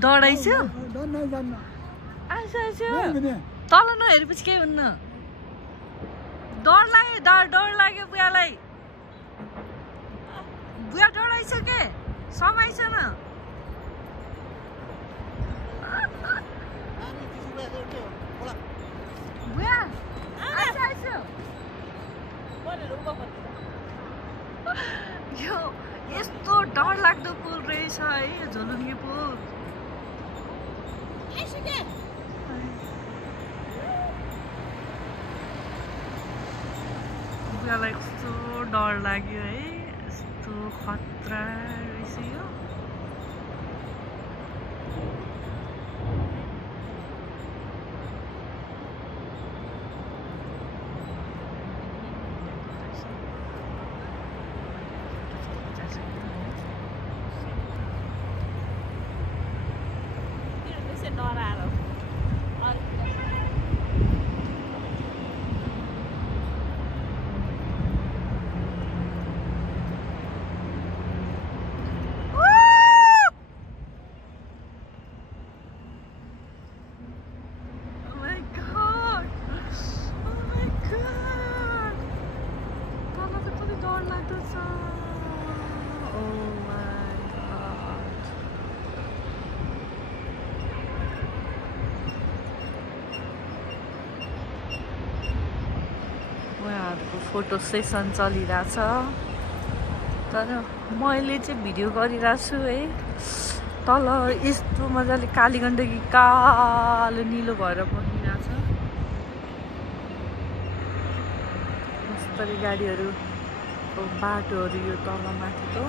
दौडाइछु तल नहेरेपछि केही हुन्न डर लाग्यो बुवालाई बुवा डराइछ के समाइछ न बुवा यो यस्तो डर लाग्दो पुल रहेछ है यो झोलुङ्गे पुल बुवालाई कस्तो डर लाग्यो है यस्तो खतरा रहेछ यो फोटो सेसन चलिरहेछ तर मैले चाहिँ भिडियो गरिरहेको छु है तल यस्तो मजाले काली गण्डकी कालो निलो भएर बनिरहेछ मस्तरी गाडीहरूको बाटोहरू यो तल माथिको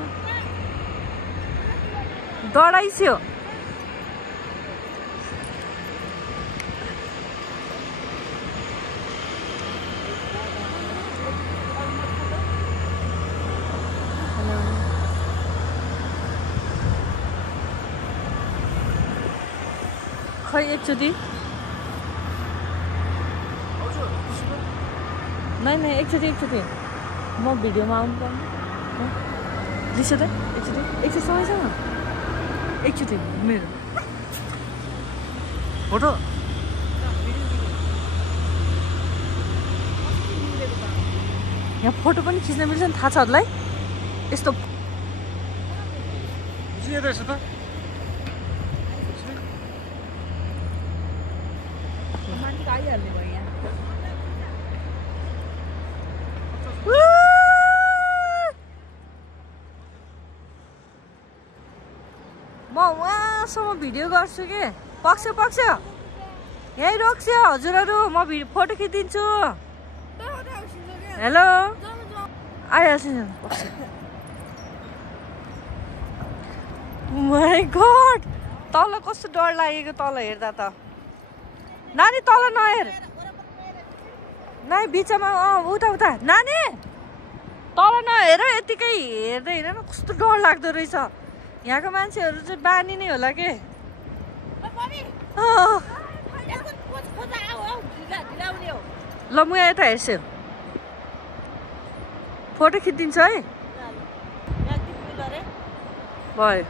डराइस्यो खै एकचोटि नै एकचोटि म भिडियोमा आउनु पर्ने दिसो त एकचोटि समयसँग एकचोटि मेरो फोटो यहाँ फोटो पनि खिच्न मिल्छ नि थाहा छ हजुरलाई यस्तो म वहाँसम्म भिडियो गर्छु के पक्ष यहीँ रोक्छ हजुरहरू म फोटो खिचिदिन्छु हेलो आइहाल्छ नि माइ गॉड तल कस्तो डर लागेको तल हेर्दा त नानी तल नहेर नानी बिचमा उता नानी तल नहेर यतिकै हेर्दै हेर न कस्तो डर लाग्दो रहेछ यहाँको मान्छेहरू चाहिँ बानी नै होला के ल म यता हेर्छु फोटो खिचिदिन्छु है भयो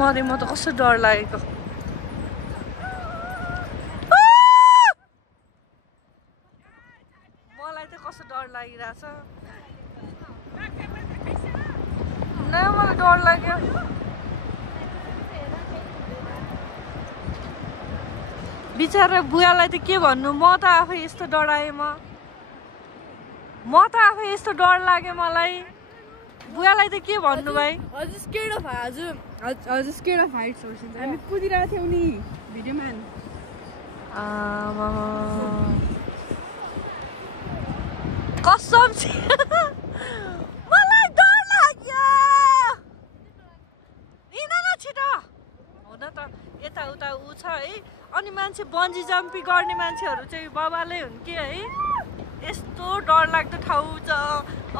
मरे म त कस्तो डर लागेको मलाई त कस्तो डर लागिरहेछ नै मलाई डर लाग्यो बिचारा बुवालाई त के भन्नु म त आफै यस्तो डराएँ म त आफै यस्तो डर लाग्यो मलाई बुवालाई त के भन्नु भाइ हजुर स्केर्ड अफ हाइट्स हामी कुदिरहेको थियौँ नि भिडियोमा कसम मलाई डर लाग्यो हिँड न छिटो हुन त यताउता ऊ छ है अनि मान्छे बन्जी जम्पिङ गर्ने मान्छेहरू चाहिँ बाबाले हुन् कि है यस्तो डर लाग्दो ठाउँ छ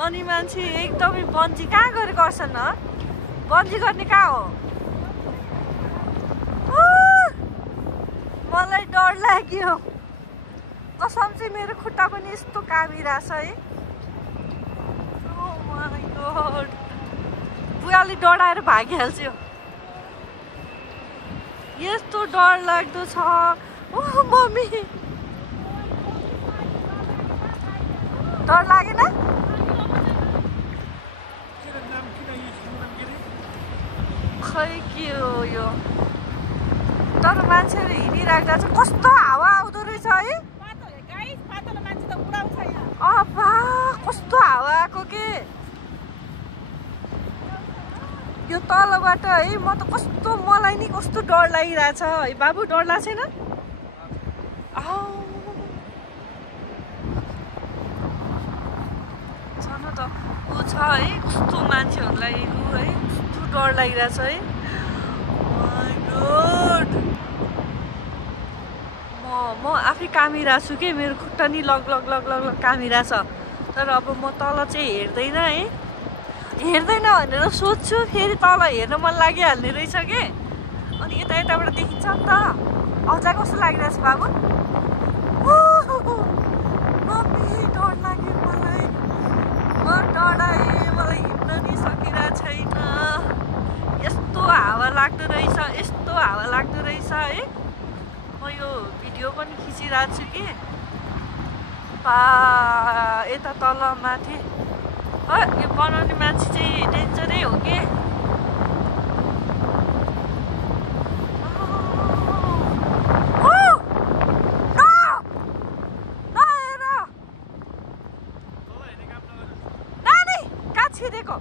अनि मान्छे एकदमै बन्जी कहाँ गएर गर्छन् न बन्जी गर्ने कहाँ हो मलाई डर लाग्यो कसम चाहिँ मेरो खुट्टा पनि यस्तो कामिरहेछ है ओ माय गॉड बुवाले डराएर भागिहाल्छु यस्तो डर लाग्दो छ ओह मम्मी डर लागेन खै के हो यो तर मान्छेहरू हिँडिराख्दा चाहिँ कस्तो हावा आउँदो रहेछ है अबा कस्तो हावा आएको के यो तलबाट है म त कस्तो मलाई नि कस्तो डर लागिरहेछ है बाबु डर लाग्छ छैन छ न त ऊ छ है कस्तो मान्छेहरूलाई है कस्तो डर लागिरहेछ है म आफै कामिरहेको छु कि मेरो खुट्टा नि लग लग लग लग लग कामिरहेछ तर अब म तल चाहिँ हेर्दैन है हेर्दैन भनेर सोध्छु फेरि तल हेर्न मन लागिहाल्ने रहेछ कि अनि यता यताबाट देखिन्छ नि त अझै कस्तो लागिरहेछ बाबु मम्मी डर लाग्यो मलाई म डराएँ मलाई हिँड्न नि सकिरहेको छैन यस्तो हावा लाग्दो रहेछ यस्तो हावा लाग्दो रहेछ है म यो भिडियो पनि खिचिरहेको छु कि यता तल माथि यो बनाउने मान्छे चाहिँ डेन्जरै हो कि नानी कहाँ छिरेको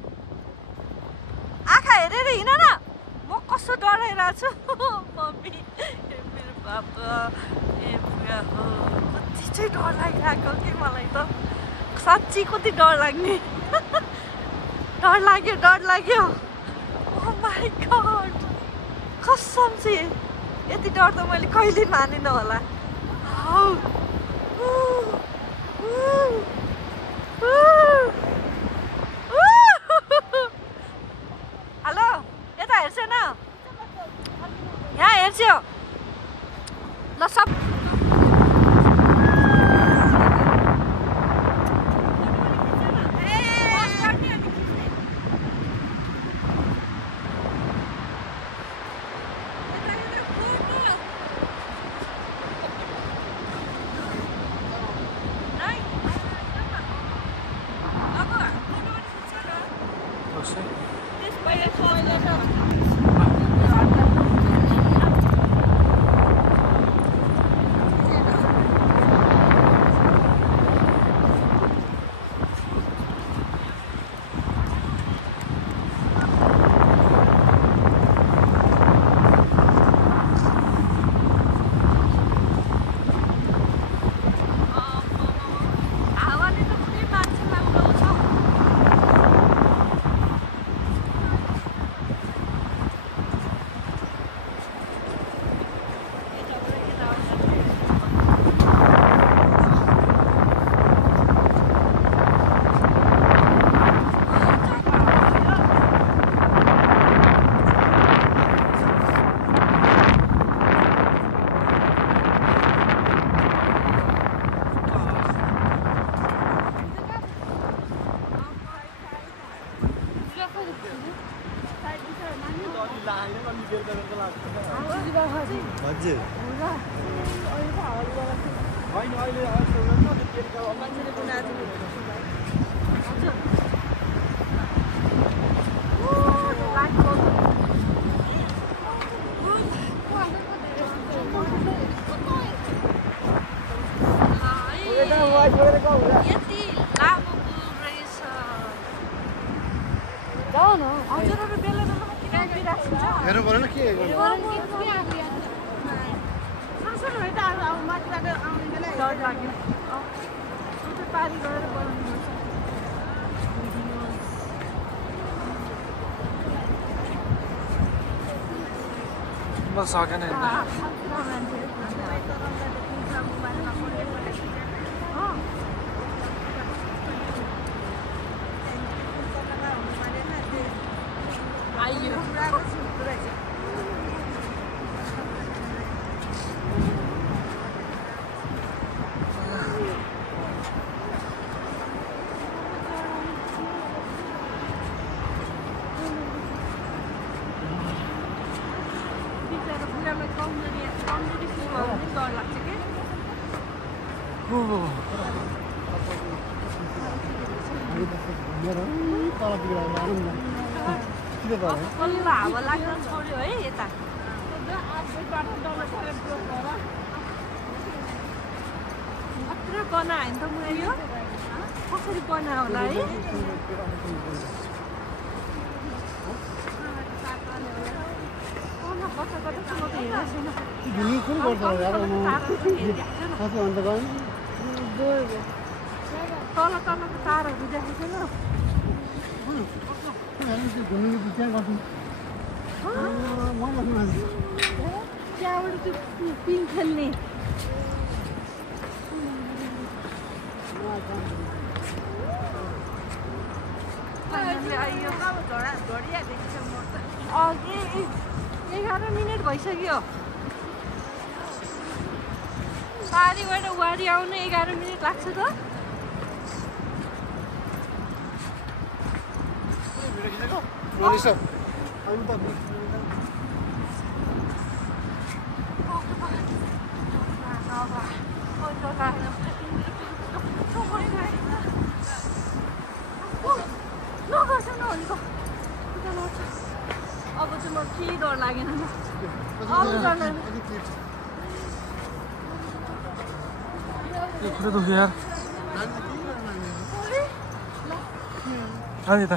आँखा हेरेर हिँड न म कस्तो डराइरहेको छु मम्मी मेरो बाबा ए बुवा हो कति चाहिँ डर लागिरहेको कि मलाई त साँच्ची कति डर लाग्ने डर लाग्यो ओह माइ गॉड कसम चाहिँ यति डर त मैले कहिले मानेन होला हेलो यता हेर्छ न यहाँ हेर्छ ल सब यति लामो पुल रहेछ जाऊ न हजुरहरु बेला बेलामा किन आइराख्छ हेर्नु पर्दैन के गर्नु सासुर भए त अब माथिबाट आउने बेला डर लाग्यो छुट्टै पारी गरेर बनाउनु पर्छ म सकेन बल्ल हावा लाग्न छोड्यो है यता अत्र बनायो भने त म यो कसरी बनायो होला है तल तलको तारहरू देखेको त्यहाँबाट त्यो पिङ खेल्ने अघि 11 मिनट भइसक्यो पारीबाट वारी आउनु 11 मिनट लाग्छ त अब चाहिँ म केही डर लागेन खुट्टा दुख्यो यार नानी त